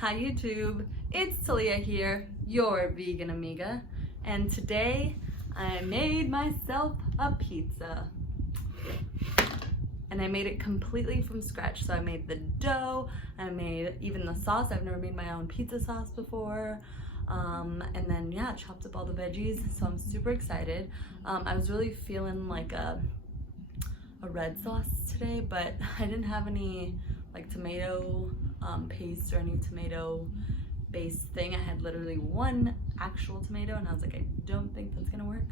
Hi YouTube, it's Talia here, your vegan amiga, and today I made myself a pizza. And I made it completely from scratch. So I made the dough, I made even the sauce. I've never made my own pizza sauce before. And then yeah, chopped up all the veggies, so I'm super excited. I was really feeling like a red sauce today, but I didn't have any like tomato paste or any tomato based thing. I had literally one actual tomato and I was like, I don't think that's gonna work.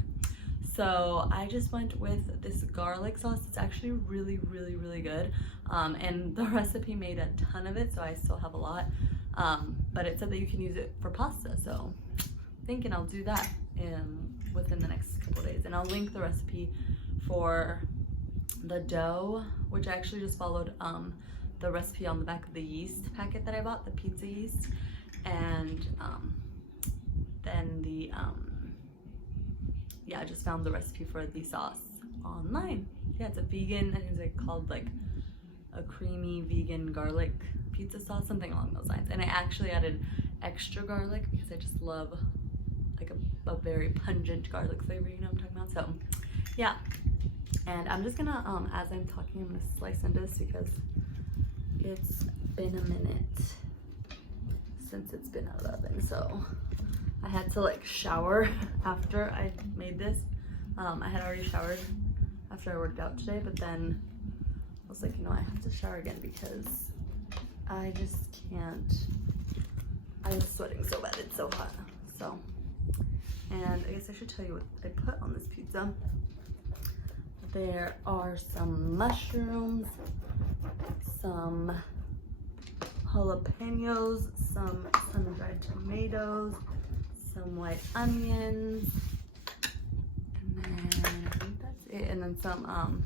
So I just went with this garlic sauce. It's actually really good. And the recipe made a ton of it, so I still have a lot. But it said that you can use it for pasta, so I'm thinking I'll do that within the next couple days. And I'll link the recipe for the dough, which I actually just followed the recipe on the back of the yeast packet that I bought, the pizza yeast. And then the yeah, I just found the recipe for the sauce online. Yeah, it's a vegan, I think it's like called like a creamy vegan garlic pizza sauce, something along those lines. And I actually added extra garlic because I just love like a very pungent garlic flavor, you know what I'm talking about? So yeah, and I'm just gonna, as I'm talking, I'm gonna slice into this because it's been a minute since it's been out of the oven. So I had to like shower after I made this. I had already showered after I worked out today, but then I was like, you know, I have to shower again because I just can't. I'm sweating so bad, it's so hot. So, and I guess I should tell you what I put on this pizza. There are some mushrooms, some jalapenos, some sun-dried tomatoes, some white onions, and then I think that's it. And then some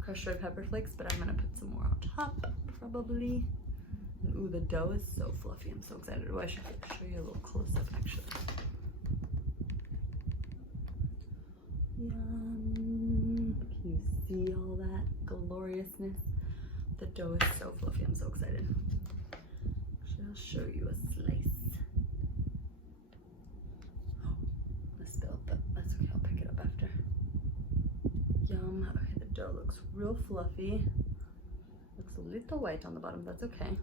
crushed red pepper flakes, but I'm gonna put some more on top, probably. And, ooh, the dough is so fluffy. I'm so excited. Oh, I should show you a little close-up, actually. Yum. Can you see all that gloriousness? The dough is so fluffy. I'm so excited. I'll show you a slice. I spilled, but that's okay. I'll pick it up after. Yum. Okay, the dough looks real fluffy. Looks a little white on the bottom. That's okay.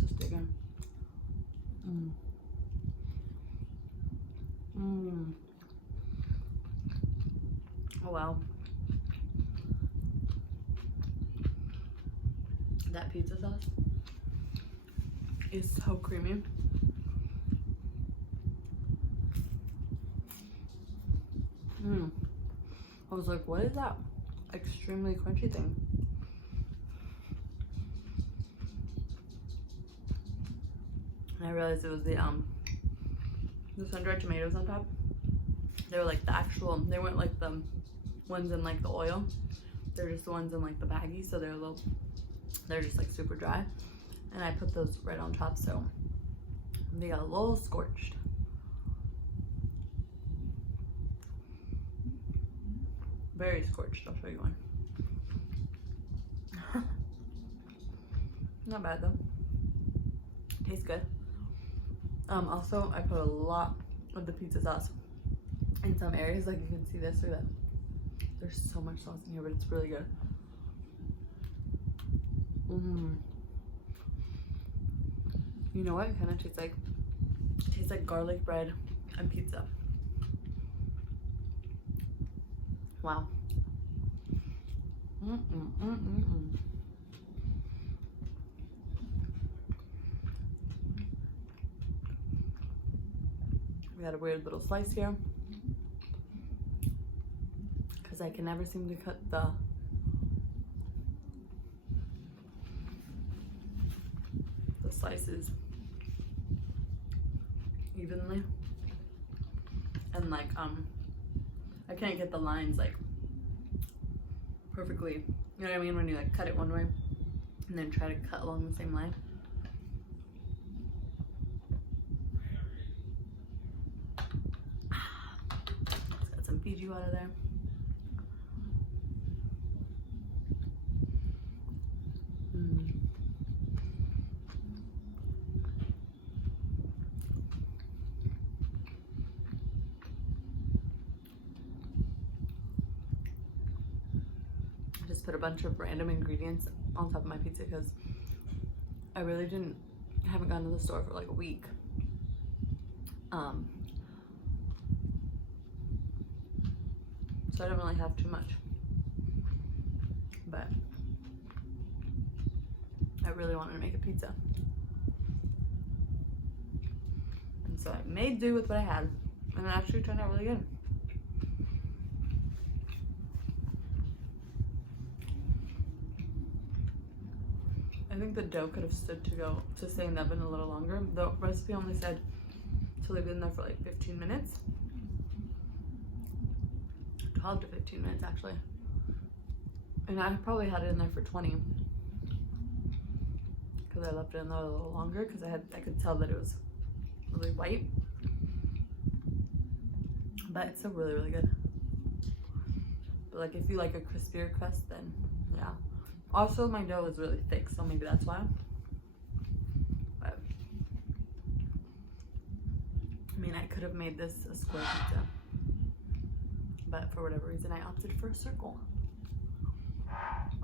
Just dig in. Oh wow. That pizza sauce is so creamy. I was like, what is that extremely crunchy thing? And I realized it was the sun-dried tomatoes on top. They were like the actual, they weren't like the ones in like the oil. They're just the ones in like the baggie, so they're just like super dry. And I put those right on top, so they got a little scorched. Very scorched. I'll show you one. Not bad though. Tastes good. Also, I put a lot of the pizza sauce in some areas. Like you can see this or that. There's so much sauce in here, but it's really good. You know what? It kind of tastes like garlic bread and pizza. Wow. We got a weird little slice here because I can never seem to cut the slices evenly, and like I can't get the lines like perfectly, you know what I mean, when you like cut it one way and then try to cut along the same line. Let's got some Fiji water there. just put a bunch of random ingredients on top of my pizza because I really haven't gone to the store for like a week. So I don't really have too much, but I really wanted to make a pizza. And so I made do with what I had, and it actually turned out really good. I think the dough could have stood to stay in the oven a little longer. The recipe only said to leave it in there for like 15 minutes. 12 to 15 minutes actually. And I probably had it in there for 20. Because I left it in there a little longer because I could tell that it was really white. But it's still really, really good. But like if you like a crispier crust, then yeah. Also, my dough is really thick, so maybe that's why. But I mean, I could have made this a square pizza, but for whatever reason, I opted for a circle.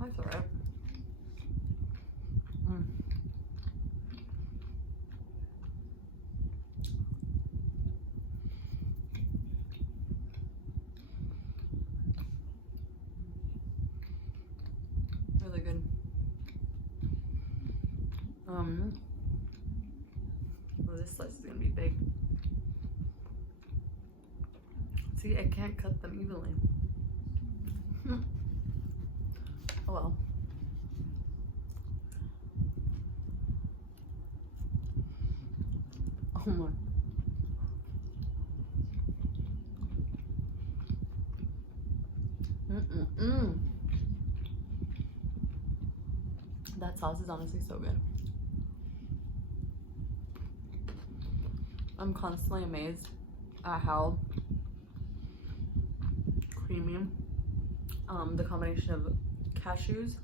That's alright. Really good. Well, this slice is gonna be big. See, I can't cut them evenly. Oh well. Oh my. That sauce is honestly so good. I'm constantly amazed at how creamy the combination of cashews,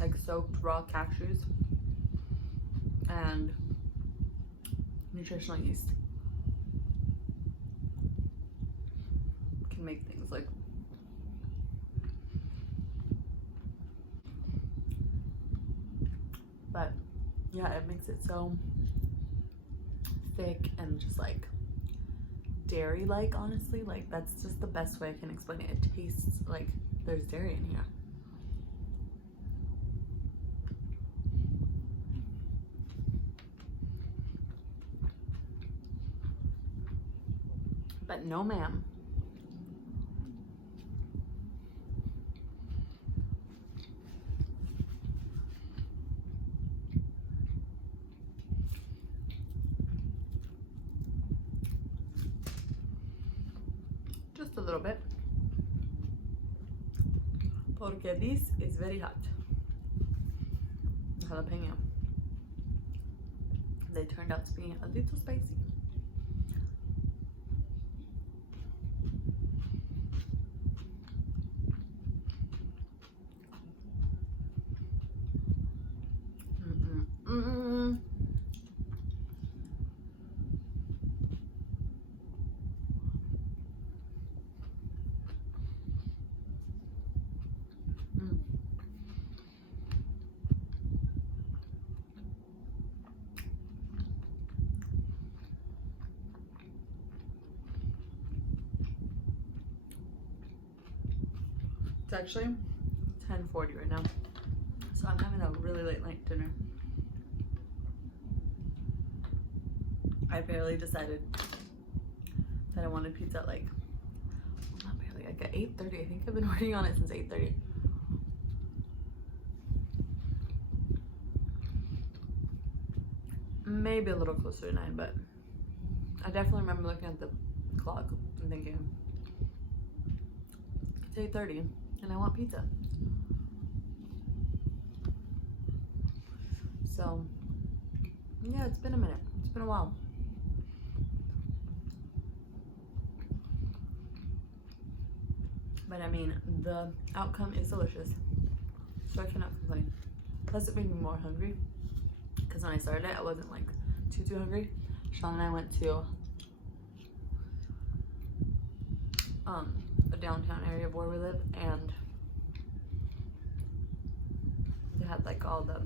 like soaked raw cashews, and nutritional yeast can make things like. But yeah, it makes it so thick and just like dairy-like, honestly. Like that's just the best way I can explain it. It tastes like there's dairy in here. But no ma'am. Just a little bit. Porque this is very hot. Jalapeno. They turned out to be a little spicy. It's actually 10:40 right now, so I'm having a really late night dinner. I barely decided that I wanted pizza at like, well, not barely, like at 8:30. I think I've been working on it since 8:30. Maybe a little closer to 9, but I definitely remember looking at the clock and thinking, it's 8:30 and I want pizza. So yeah, it's been a minute. It's been a while. But I mean, the outcome is delicious, so I cannot complain. Plus it made me more hungry, because when I started it, I wasn't like too hungry. Sean and I went to the downtown area of where we live, and had like all the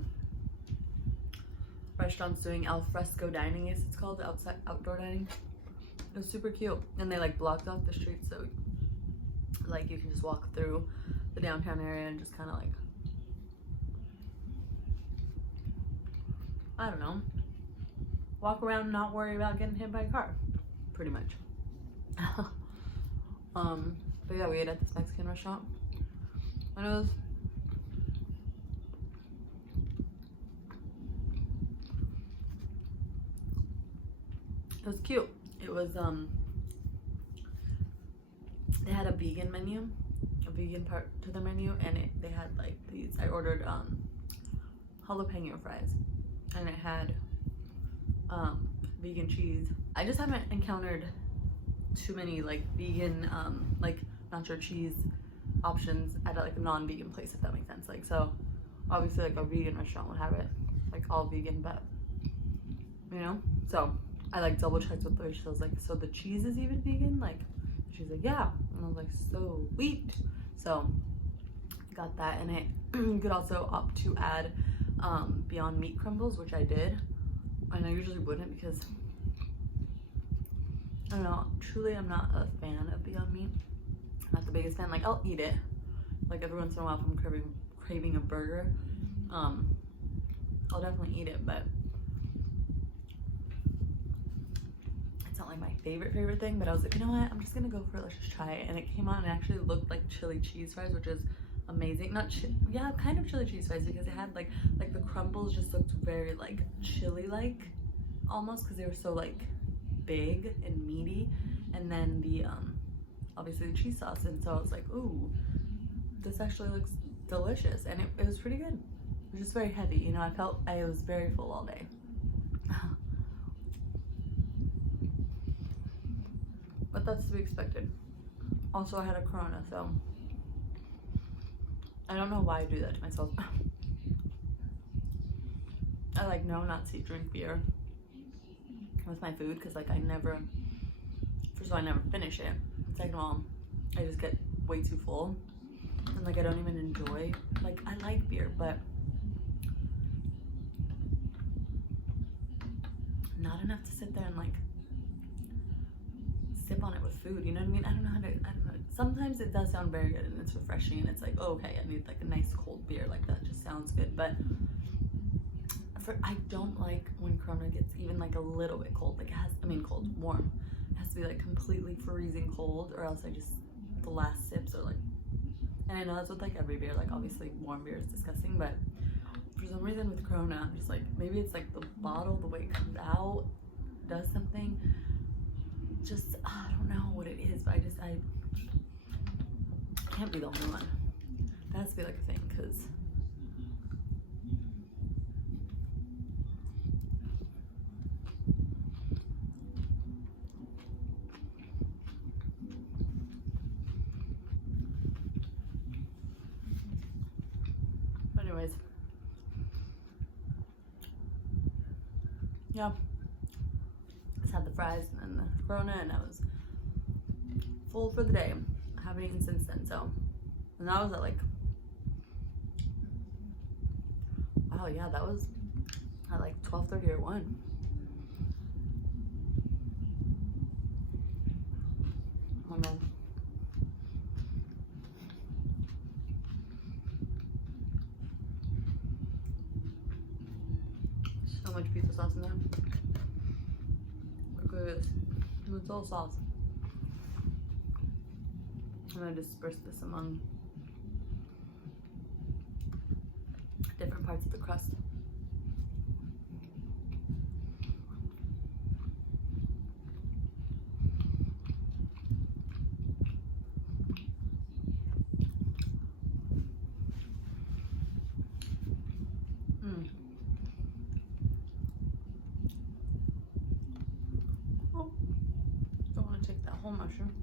restaurants doing al fresco dining, as it's called, outside outdoor dining. It was super cute, and they like blocked off the street, so like you can just walk through the downtown area and just kind of like, I don't know, walk around and not worry about getting hit by a car, pretty much. But yeah, we ate at this Mexican restaurant, and it was cute. It was they had a vegan menu, a vegan part to the menu, and they had like these, I ordered jalapeno fries, and it had vegan cheese. I just haven't encountered too many like vegan like nacho cheese options at like a non-vegan place, if that makes sense. Like, so obviously like a vegan restaurant would have it like all vegan, but you know, so I like double checked with her. She was like, so the cheese is even vegan? Like, she's like, yeah. And I was like, so sweet. So got that, and you could also opt to add Beyond Meat crumbles, which I did, and I usually wouldn't because I don't know, truly I'm not a fan of Beyond Meat. I'm not the biggest fan. Like, I'll eat it like every once in a while if I'm craving a burger. I'll definitely eat it, but it's not like my favorite thing. But I was like, you know what, I'm just gonna go for it, let's just try it. And it came out and it actually looked like chili cheese fries, which is amazing. Not yeah, kind of chili cheese fries, because it had like the crumbles just looked very like chili like almost, because they were so like big and meaty, and then the obviously the cheese sauce, and so I was like, ooh, this actually looks delicious. And it was pretty good. It was just very heavy, you know. I felt I was very full all day. But that's to be expected. Also, I had a Corona, so I don't know why I do that to myself. I like no not to drink beer with my food, because like I never, first of all, I never finish it. Second of all, I just get way too full, and like I don't even enjoy, like I like beer, but not enough to sit there and like sip on it with food, you know what I mean? I don't know. Sometimes it does sound very good and it's refreshing, and it's like, oh, okay, I need like a nice cold beer, like that just sounds good. But I don't like when Corona gets even like a little bit cold. Like it has, I mean cold, warm. It has to be like completely freezing cold, or else I just, the last sips are like, and I know that's with like every beer, like obviously warm beer is disgusting, but for some reason with Corona, I'm just like, maybe it's like the bottle, the way it comes out does something. Just, I don't know what it is, but I can't be the only one. That has to be like a thing, because anyways, yeah, just had the fries and then the Corona, and I was full for the day. I haven't eaten since then, so, and that was at like, wow, yeah, that was at like 12:30 or 1. Oh no. So much pizza sauce in there. Look at this. It's all sauce. I'm gonna disperse this among different parts of the crust. Oh, don't want to take that whole mushroom.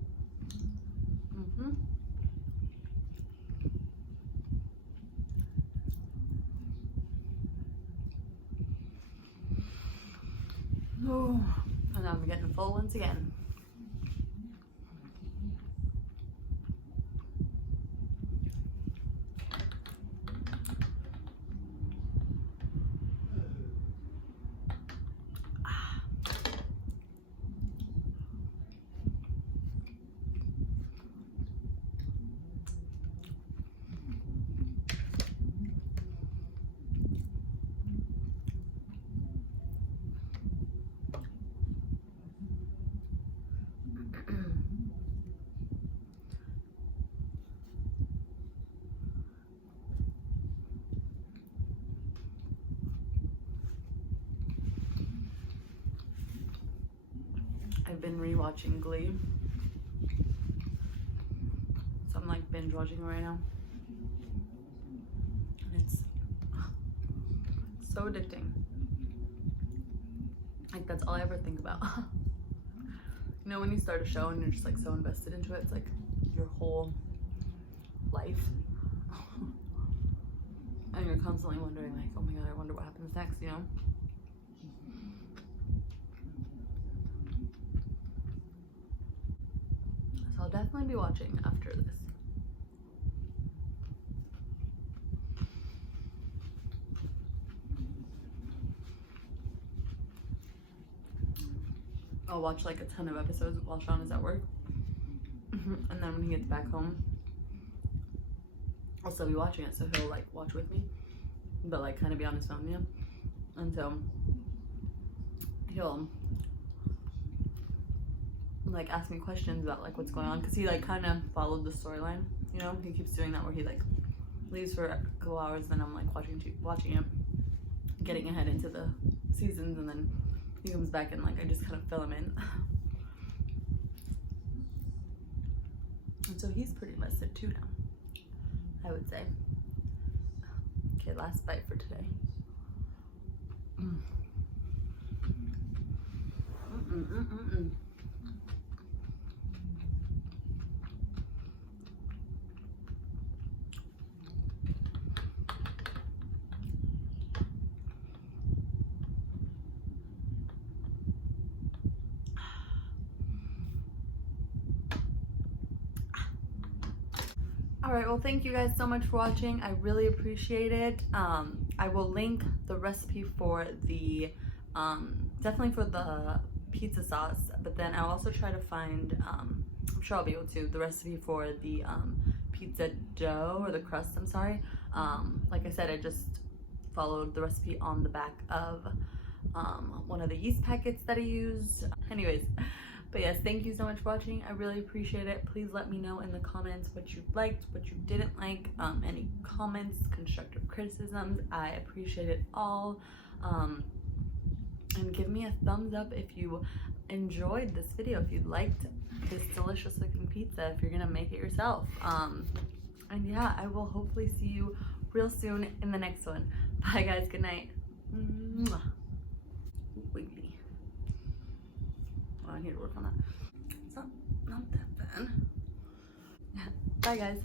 Oh, and now I'm getting full once again. been rewatching Glee. So I'm like binge watching it right now. And it's so addicting. Like that's all I ever think about. You know when you start a show and you're just like so invested into it, it's like your whole life. And you're constantly wondering like, oh my god, I wonder what happens next, you know? So I'll definitely be watching after this. I'll watch like a ton of episodes while Sean is at work. And then when he gets back home, I'll still be watching it, so he'll like watch with me, but like kind of be on his phone, you know? And so he'll like ask me questions about like what's going on, because he like kind of followed the storyline, you know? He keeps doing that where he like leaves for a couple hours, then I'm like watching it, getting ahead into the seasons, and then he comes back and like I just kind of fill him in. And so he's pretty invested too now, I would say. Okay, last bite for today. Alright, well thank you guys so much for watching. I really appreciate it. I will link the recipe for the, definitely for the pizza sauce, but then I'll also try to find, I'm sure I'll be able to, the recipe for the pizza dough, or the crust, I'm sorry. Like I said, I just followed the recipe on the back of one of the yeast packets that I used. Anyways. But yes, thank you so much for watching. I really appreciate it. Please let me know in the comments what you liked, what you didn't like, any comments, constructive criticisms. I appreciate it all. And give me a thumbs up if you enjoyed this video, if you liked this delicious looking pizza, if you're gonna make it yourself. And yeah, I will hopefully see you real soon in the next one. Bye guys, good night. Mwah. Wiggly. I need to work on that. It's not that bad. Bye guys.